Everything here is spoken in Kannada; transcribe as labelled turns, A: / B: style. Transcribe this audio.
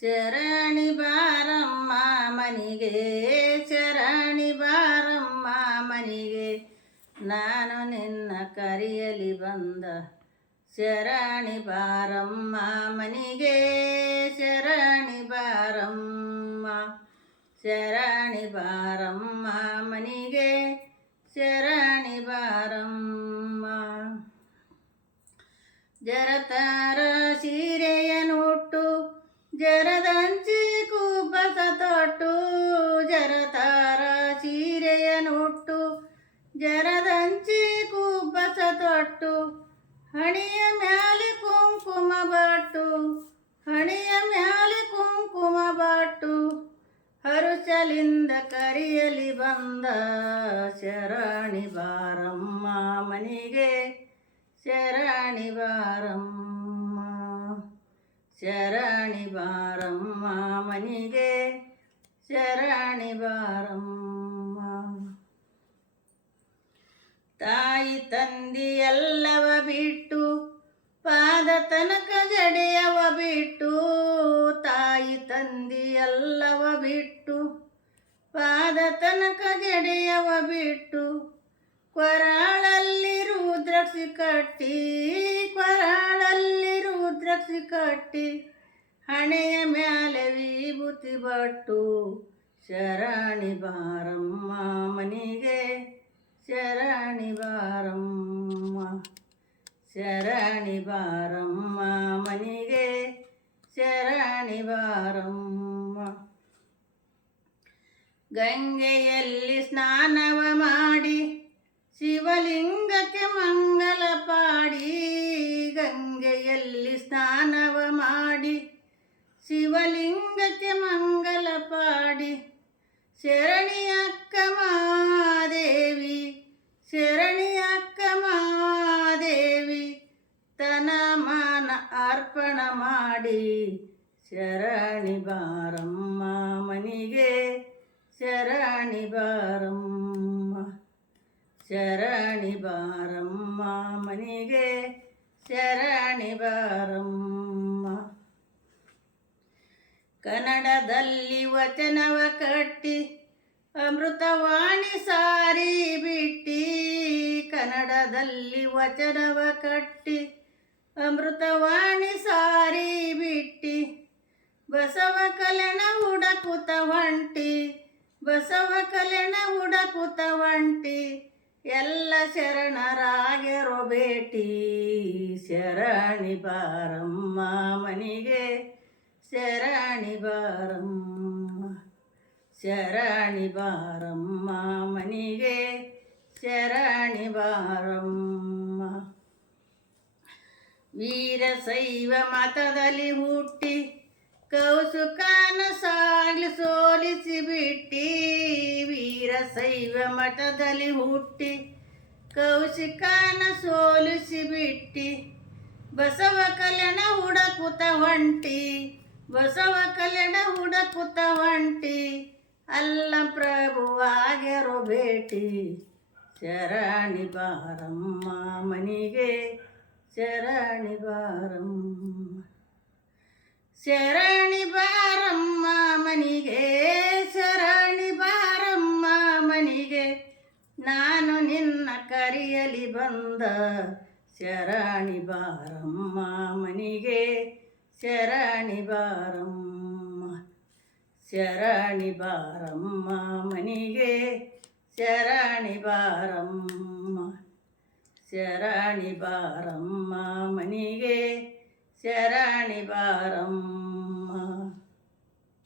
A: ಶರಣಿ ಬಾರಮ್ಮ ಮನಿಗೆ, ಶರಣಿ ಬಾರಮ್ಮ ಮನಿಗೆ. ನಾನು ನಿನ್ನ ಕರಿಯಲಿ ಬಂದ ಶರಣಿ ಬಾರಮ್ಮ ಮನಿಗೆ, ಶರಣಿ ಬಾರಮ್ಮ. ಶರಣಿ ಬಾರಮ್ಮ ಮನಿಗೆ, ಶರಣಿ ಬಾರಮ್ಮ. ಜರತಾರ ಸೀರೆಯನ್ನುಟ್ಟು ನೋಟು ಹರುಚಲಿಂದ ಕರಿಯಲಿ ಬಂದ ಶರಣಿ ಬಾರಮ್ಮ ಮನಿಗೆ. ಶರಣಿ ಬಾರಮ್ಮ ಶರಣಿ ಬಾರಮ್ಮ ಮನಿಗೆ. ಶರಣಿ ಬಾರಮ್ಮ. ತಾಯಿ ತಂದಿ ಎಲ್ಲವ ಬಿಟ್ಟು, ಪಾದ ತನಕ ಜಡೆಯವ ಬಿಟ್ಟು, ತಾಯಿ ತಂದಿ ಎಲ್ಲವ ಬಿಟ್ಟು ತನಕ ಜಡೆಯವ ಬಿಟ್ಟು ಕೊರಾಳಲ್ಲಿ ರುದ್ರಕ್ಷಿ ಕಟ್ಟಿ, ಕೊರಾಳಲ್ಲಿ ರುದ್ರಕ್ಷಿ ಕಟ್ಟಿ ಹಣೆಯ ಮ್ಯಾಲೆ ವಿಭೂತಿ ಬಟ್ಟು ಶರಣಿ ಬಾರಮ್ಮ ಮನೆಗೆ. ಶರಣಿ ಬಾರಮ್ಮ ಶರಣಿ ಬಾರಮ್ಮ ಮನೆಗೆ. ಶರಣಿ ಬಾರಮ್ಮ. ಗಂಗೆಯಲ್ಲಿ ಸ್ನಾನವ ಮಾಡಿ, ಶಿವಲಿಂಗಕ್ಕೆ ಮಂಗಲ ಪಾಡಿ, ಗಂಗೆಯಲ್ಲಿ ಸ್ನಾನವ ಮಾಡಿ, ಶಿವಲಿಂಗಕ್ಕೆ ಮಂಗಲ ಪಾಡಿ ಶರಣಿಯಕ್ಕ ಮಾದೇವಿ ಶರಣಿಯಕ್ಕ ಮಾದೇವಿ ತನ ಮಾನ ಅರ್ಪಣ ಮಾಡಿ, ಶರಣಿ ಬಾರಮ್ಮ. ಶರಣಿ ಬಾರಮ್ಮ, ಮನೆಗೆ ಶರಣಿ ಬಾರಮ್ಮ. ಕನ್ನಡದಲ್ಲಿ ವಚನವ ಕಟ್ಟಿ, ಅಮೃತವಾಣಿ ಸಾರಿ ಬಿಟ್ಟಿ. ಕನ್ನಡದಲ್ಲಿ ವಚನವ ಕಟ್ಟಿ, ಅಮೃತವಾಣಿ ಸಾರಿ ಬಿಟ್ಟಿ. ಬಸವ ಕಲ್ಯಾಣ ಹುಡಕುತ ಹೊಂಟಿ ಬಸವ ಕಲೆನ ಹುಡಕುತ ಹೊಂಟಿ ಎಲ್ಲ ಶರಣರಾಗಿರೋ ಭೇಟಿ. ಶರಣಿ ಬಾರಮ್ಮ ಮನಿಗೆ. ಶರಣಿ ಬಾರಮ್ಮ. ಶರಣಿ ಬಾರಮ್ಮ ಮನಿಗೆ. ಶರಣಿ ಬಾರಮ್ಮ. ವೀರಶೈವ ಮತದಲ್ಲಿ ಹುಟ್ಟಿ ಕೌಸುಕನ ಸಾಗ್ಲಿ ಸೋಲಿಸಿ ಬಿಟ್ಟಿ ವೀರಶೈವ ಮಠದಲ್ಲಿ ಹುಟ್ಟಿ. ಕೌಶಿಕನ ಸೋಲಿಸಿ ಬಿಟ್ಟಿ, ಬಸವ ಕಲ್ಯಾಣ ಹುಡಕುತ ಹೊಂಟಿ. ಬಸವ ಕಲ್ಯಾಣ ಹುಡಕುತ ಹೊಂಟಿ, ಅಲ್ಲ ಪ್ರಭುವಾಗ್ಯರೋ ಭೇಟಿ. ಶರಣಿ ಬಾರಮ್ಮ ಮನಿಗೆ, ಶರಣಿ ಬಾರಮ್ಮ. ಶರಣಿ ಬಾರಮ್ಮ ಮನಿಗೆ ಶರಣಿ ಬಾರಮ್ಮ ಮನಿಗೆ ನಾನು ನಿನ್ನ ಕರೆಯಲಿ ಬಂದ ಶರಣಿ ಬಾರಮ್ಮ ಮನಿಗೆ ಶರಣಿ ಬಾರಮ್ಮ ಶರಣಿ ಬಾರಮ್ಮ ಮನಿಗೆ ಶರಣಿ ಬಾರಮ್ಮ ಶರಣಿ ಬಾರಮ್ಮ ಮನಿಗೆ ಶರಣಿ ಬಾರಮ್ಮ